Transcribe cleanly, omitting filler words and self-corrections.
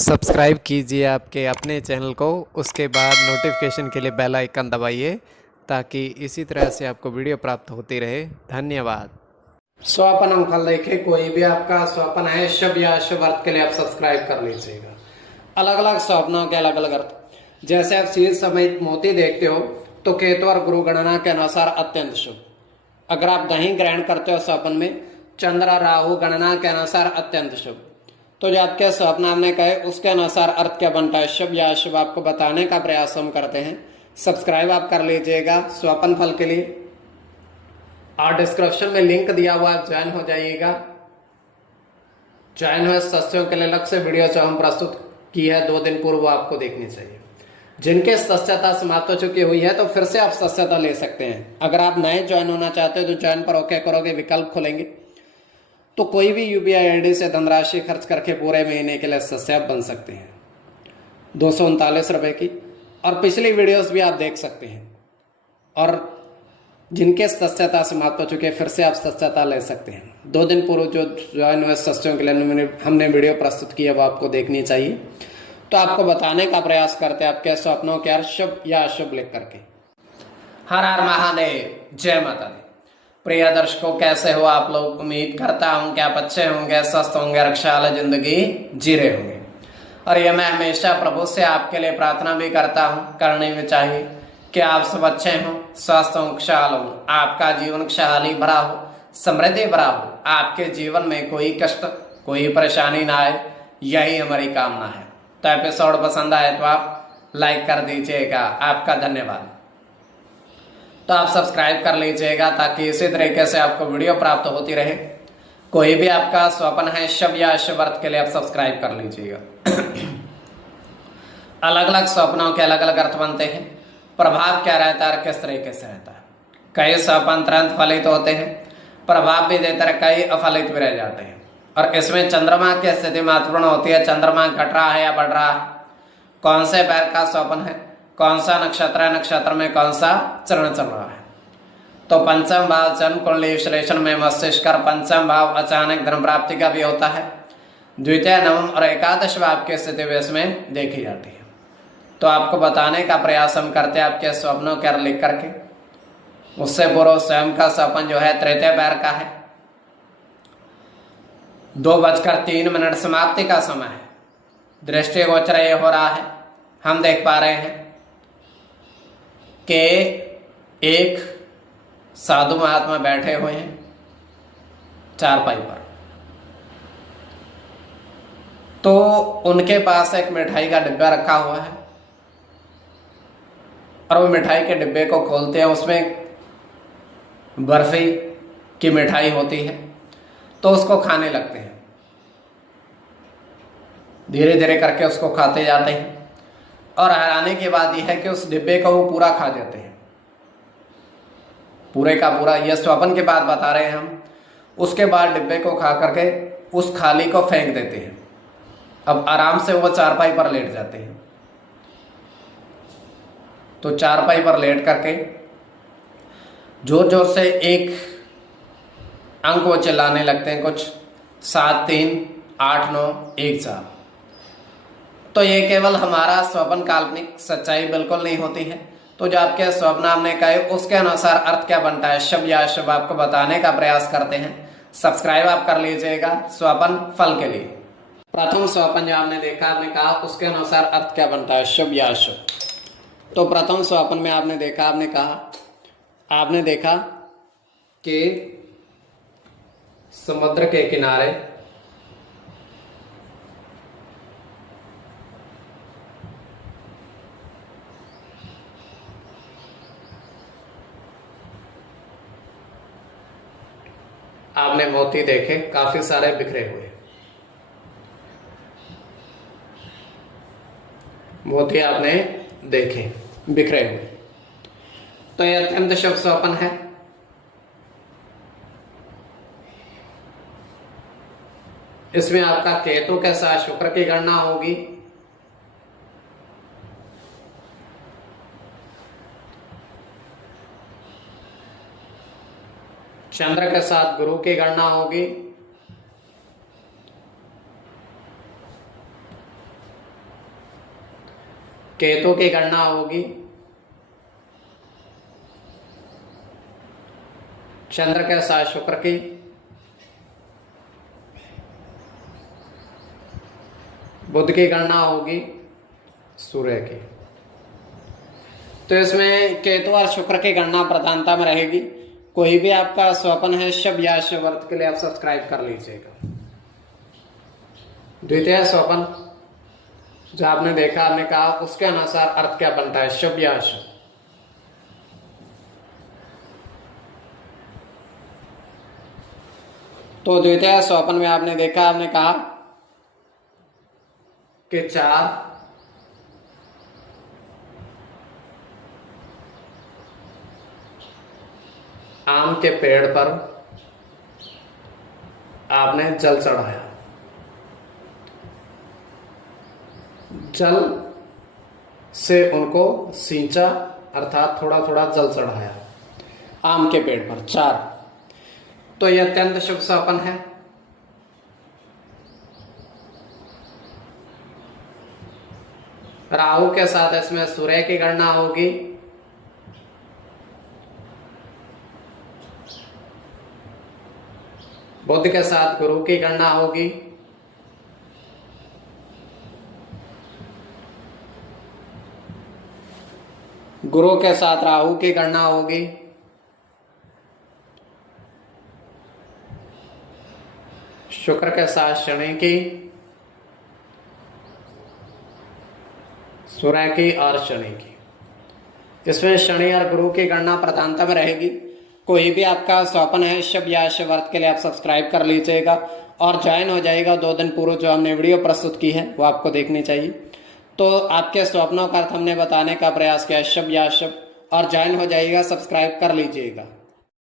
Subscribe कीजिए आपके अपने चैनल को, उसके बाद नोटिफिकेशन के लिए बेल आइकन दबाइए ताकि इसी तरह से आपको वीडियो प्राप्त होती रहे। धन्यवाद। स्वपन अंगफल देखे, कोई भी आपका स्वपन है शुभ या अशुभ अर्थ के लिए आप सब्सक्राइब कर लीजिएगा। अलग अलग स्वप्नों के अलग अलग अर्थ, जैसे आप शीर्ष समेत मोती देखते हो तो केतु और गुरु गणना के अनुसार अत्यंत शुभ। अगर आप दही ग्रहण करते हो स्वप्न में, चंद्र राहु गणना के अनुसार अत्यंत शुभ। तो जो आपके स्वप्न हमने कहे उसके अनुसार अर्थ क्या बनता है, शुभ या अशुभ, आपको बताने का प्रयास हम करते हैं। सब्सक्राइब आप कर लीजिएगा स्वपन फल के लिए, और डिस्क्रिप्शन में लिंक दिया हुआ है, ज्वाइन हो जाइएगा। ज्वाइन हुए सदस्यों के लिए अलग से वीडियो जो हम प्रस्तुत की है 2 दिन पूर्व, आपको देखनी चाहिए। जिनके सदस्यता समाप्त हो चुकी हुई है तो फिर से आप सदस्यता ले सकते हैं। अगर आप नए ज्वाइन होना चाहते हो तो ज्वाइन पर ओके करोगे, विकल्प खोलेंगे तो कोई भी यूपीआई आईडी से धनराशि खर्च करके पूरे महीने के लिए सदस्य बन सकते हैं 239 रुपए की। और पिछली वीडियोस भी आप देख सकते हैं। और जिनके सदस्यता समाप्त हो चुके हैं फिर से आप सदस्यता ले सकते हैं। 2 दिन पूर्व जो ज्वाइन हुए सदस्यों के लिए हमने वीडियो प्रस्तुत की है वो आपको देखनी चाहिए। तो आपको बताने का प्रयास करते हैं आपके स्वप्नों के अर्थ शुभ या अशुभ लिख करके। हर हर महादेव, जय माता दी। प्रिय दर्शकों, कैसे हो आप लोग? उम्मीद करता हूं कि आप अच्छे होंगे, स्वस्थ होंगे, रक्षाल जिंदगी जी रहे होंगे। और ये मैं हमेशा प्रभु से आपके लिए प्रार्थना भी करता हूं, करनी भी चाहिए कि आप सब अच्छे हों, स्वस्थ हों, खुशहाल हों, आपका जीवन खुशहाली भरा हो, समृद्धि भरा हो, आपके जीवन में कोई कष्ट कोई परेशानी ना आए, यही हमारी कामना है। तो एपिसोड पसंद आए तो आप लाइक कर दीजिएगा, आपका धन्यवाद। तो आप सब्सक्राइब कर लीजिएगा ताकि इसी तरीके से आपको वीडियो प्राप्त होती रहे। कोई भी आपका स्वप्न है शुभ या अशुभ अर्थ के लिए आप सब्सक्राइब कर लीजिएगा। अलग अलग स्वप्नों के अलग अलग अर्थ बनते हैं। प्रभाव क्या रहता है, किस तरीके से रहता है। कई स्वप्न तुरंत फलित होते हैं, प्रभाव भी देते हैं, कई अफलित भी रह जाते हैं। और इसमें चंद्रमा की स्थिति महत्वपूर्ण होती है। चंद्रमा घट रहा है या बढ़ रहा है, कौन से पैर का स्वप्न है, कौन सा नक्षत्र है, नक्षत्र में कौन सा चरण चल रहा है। तो पंचम भाव जन्म कुंडली विश्लेषण में मस्तिष्क का पंचम भाव अचानक धन प्राप्ति का भी होता है। द्वितीय, नवम और एकादश भाव की स्थिति भी इसमें देखी जाती है। तो आपको बताने का प्रयास हम करते हैं आपके स्वप्नों के अर्थ लिख करके। उससे पूर्व स्वयं का स्वप्न जो है तृतीय पैर का है। 2:03 समाप्ति का समय है। दृष्टि गोचर ये हो रहा है, हम देख पा रहे हैं कि एक साधु महात्मा बैठे हुए हैं चारपाई पर। तो उनके पास एक मिठाई का डिब्बा रखा हुआ है और वो मिठाई के डिब्बे को खोलते हैं, उसमें बर्फी की मिठाई होती है। तो उसको खाने लगते हैं, धीरे धीरे करके उसको खाते जाते हैं। और हैरानी की बात यह है कि उस डिब्बे को वो पूरा खा जाते हैं, पूरे का पूरा। यह स्वप्न की बात बता रहे हैं हम। उसके बाद डिब्बे को खा करके उस खाली को फेंक देते हैं। अब आराम से वो चारपाई पर लेट जाते हैं। तो चारपाई पर लेट करके जोर जोर से एक अंक वो चिल्लाने लगते हैं, कुछ 7 3 8 9 1 4। तो ये केवल हमारा स्वप्न काल्पनिक, सच्चाई बिल्कुल नहीं होती है। तो जो आपके स्वप्न हमने कहे उसके अनुसार अर्थ क्या बनता है, शुभ या अशुभ, आपको बताने का प्रयास करते हैं। सब्सक्राइब आप कर लीजिएगा स्वप्न फल के लिए। प्रथम स्वप्न जो आपने देखा, आपने कहा उसके अनुसार अर्थ क्या बनता है, शुभ या अशुभ। तो प्रथम स्वप्न में आपने देखा, आपने देखा कि समुद्र के किनारे आपने मोती देखे, काफी सारे बिखरे हुए मोती आपने देखे बिखरे हुए। तो यह अत्यंत शुभ स्वप्न है। इसमें आपका केतु के साथ शुक्र की गणना होगी। चंद्र के साथ गुरु की गणना होगी। केतु की गणना होगी चंद्र के साथ शुक्र की, बुध की गणना होगी सूर्य की। तो इसमें केतु और शुक्र की गणना प्रधानता में रहेगी। कोई भी आपका स्वप्न है शुभ या शुभ अर्थ के लिए आप सब्सक्राइब कर लीजिएगा। द्वितीय स्वप्न जो आपने देखा, आपने कहा उसके अनुसार अर्थ क्या बनता है, शुभ या अशुभ। तो द्वितीय स्वप्न में आपने देखा, आपने कहा कि 4 आम के पेड़ पर आपने जल चढ़ाया, जल से उनको सींचा, अर्थात थोड़ा थोड़ा जल चढ़ाया आम के पेड़ पर 4। तो यह अत्यंत शुभ स्वप्न है। राहु के साथ इसमें सूर्य की गणना होगी, बुध के साथ गुरु की गणना होगी, गुरु के साथ राहु की गणना होगी, शुक्र के साथ शनि की, सूर्य की और शनि की। इसमें शनि और गुरु की गणना प्रधानता में रहेगी। कोई भी आपका स्वप्न है शुभ या शुभ अर्थ के लिए आप सब्सक्राइब कर लीजिएगा और ज्वाइन हो जाएगा। 2 दिन पूर्व जो हमने वीडियो प्रस्तुत की है वो आपको देखनी चाहिए। तो आपके स्वप्नों का अर्थ हमने बताने का प्रयास किया, शुभ या शुभ, और ज्वाइन हो जाइएगा, सब्सक्राइब कर लीजिएगा।